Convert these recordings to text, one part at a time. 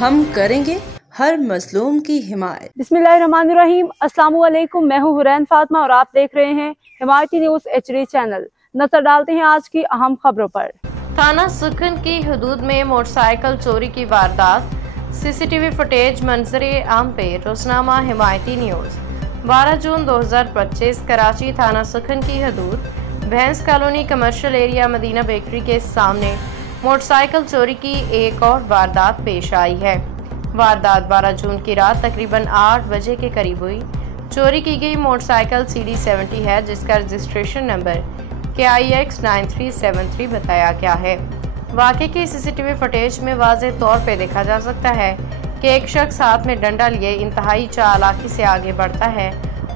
हम करेंगे हर मजलूम की हिमायत। बिस्मिल्लाहिर्रहमानिर्रहीम। अस्सलामु अलैकुम। मैं हूँ हुरैन फातिमा और आप देख रहे हैं हिमायती न्यूज़ HD चैनल। नजर डालते हैं आज की अहम खबरों पर। थाना सुखन की हदूद में मोटरसाइकिल चोरी की वारदात, CCTV फुटेज मंजरे आम पे। रोजनामा हिमायती न्यूज़। 12 जून 2025 कराची थाना सुखन की हदूद Bhains colony commercial area Madina bakery के सामने मोटरसाइकिल चोरी की एक और वारदात पेश आई है। वारदात 12 जून की रात तकरीबन 8 बजे के करीब हुई। चोरी की गई मोटरसाइकिल CD70 है, जिसका रजिस्ट्रेशन नंबर KIX 9373 बताया गया है। वाक़े की CCTV फुटेज में वाज़ेह तौर पे देखा जा सकता है कि एक शख्स हाथ में डंडा लिए इंतहाई चालाकी से आगे बढ़ता है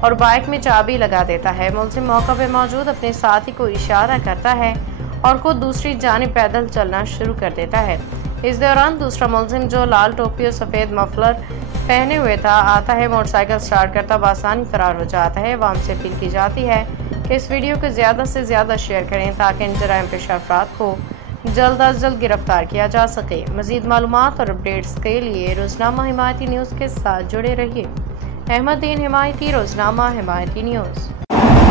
और बाइक में चाबी लगा देता है। मुलजिम मौका पे मौजूद अपने साथी को इशारा करता है और खुद दूसरी जानिब पैदल चलना शुरू कर देता है। इस दौरान दूसरा मुलजिम, जो लाल टोपी और सफ़ेद मफलर पहने हुए था, आता है, मोटरसाइकिल स्टार्ट करता बआसानी फरार हो जाता है। आवाम से अपील की जाती है कि इस वीडियो को ज़्यादा से ज़्यादा शेयर करें ताकि इन जराइम पेश अफराद को जल्द अज जल्द गिरफ्तार किया जा सके। मज़ीद मालूमात और अपडेट्स के लिए रोजनामा हिमायती न्यूज़ के साथ जुड़े रहिए। अहमदीन हिमायती, रोजनामा हिमायती न्यूज़।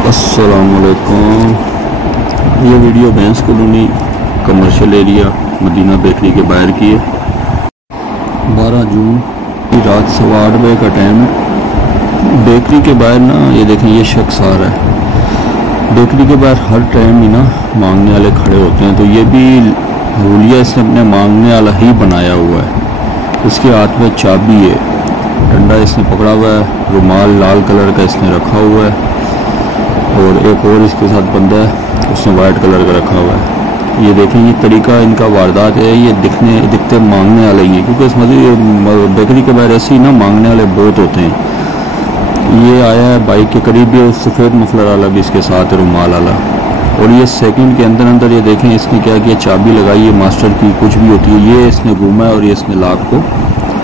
अस्सलाम वालेकुम। ये video Bhains colony commercial area Madina bakery के बाहर की है। 12 जून की रात 8:15 बजे का टाइम है। बेकरी के बाहर ना, ये देखें, ये शख्स आ रहा है। बेकरी के बाहर हर टाइम ही ना मांगने वाले खड़े होते हैं, तो ये भी हुलिया इसने अपने मांगने वाला ही बनाया हुआ है। इसके हाथ में चाबी है, डंडा इसने पकड़ा हुआ है, रुमाल लाल कलर का इसने रखा हुआ है और एक और इसके साथ बंदा है, उसने वाइट कलर का रखा हुआ है। ये देखें, ये तरीका इनका वारदात है। ये दिखते मांगने वाले ही है, क्योंकि इस बेकरी के बाहर ऐसे ही ना मांगने वाले बहुत होते हैं। ये आया है बाइक के करीब, ये सफ़ेद मफलर वाला भी इसके साथ है, रुमाल वाला। और ये सेकंड के अंदर अंदर ये देखें इसने क्या किया, चाबी लगाई है मास्टर की, कुछ भी होती है, ये इसने घूमा है और ये इसने लॉक को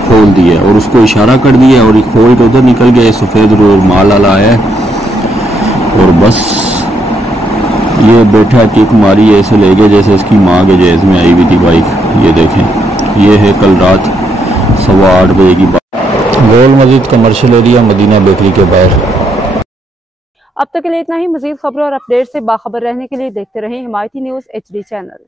खोल दिया और उसको इशारा कर दिया और ये खोल के उधर निकल गया। ये सफ़ेद रुमाल वाला आया है और बस ये बैठा किक मारी है, ऐसे ले गए जैसे इसकी माँ के जैज में आई हुई थी बाइक। ये देखें, ये है कल रात 8:15 बजे की बात, गोल मस्जिद कमर्शियल एरिया मदीना बेकरी के बाहर। अब तक के लिए इतना ही। मजीद खबरों और अपडेट से बाखबर रहने के लिए देखते रहें हिमायती न्यूज़ HD चैनल।